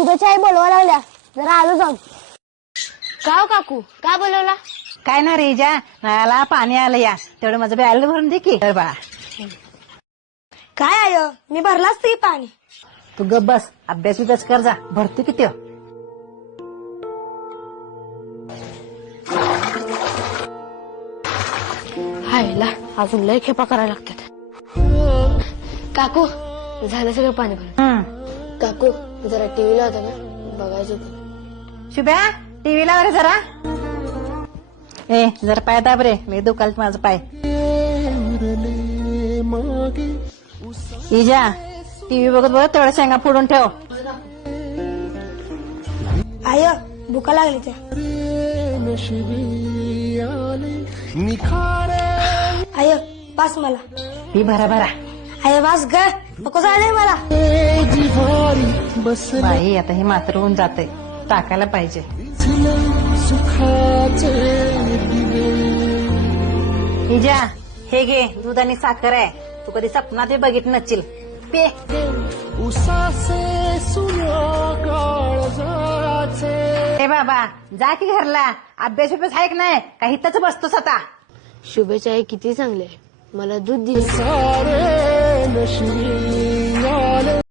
शुभेच्छा आई बोलवा लागल्या, जरा आलो जाऊन. का काकू का बोलवला? काय ना रे जा नळाला पाणी आलं या, तेवढं माझं बॅल भरून दे की बाळा. काय आय मी भरलाच ते पाणी. तू गप बस, अभ्यास बिभ्यास कर जा, भरती किती हो. हायला अजून लय खेपा करायला लागतात. काकू झालं सगळं पाणी भरून. काकू जरा टीव्हीला होता ना, बघायचं होतं. शुभ्या टीव्ही लाव रे जरा. ए जरा पाय दाब रे, लय दुखाल माझं पाय. इजा टीव्ही बघत बघत तेवढ्या शेंगा फोडून ठेव. आय भुका लागली त्या. आय पास मला. ही भरा भरा. आय वास ग नको झालंय मला. बाई आता हे मात्र होऊन जाते, टाकायला पाहिजे. इजा हे घे, दूध आणि साखर आहे, तू कधी सपनात बघित नसशील, पे. ए बाबा जा की घरला, अभ्यास बिभ्यास आहे की नाही, काही इथंच बसतोस आता. शुभेच्छा आई किती चांगले, मला दूध दिले.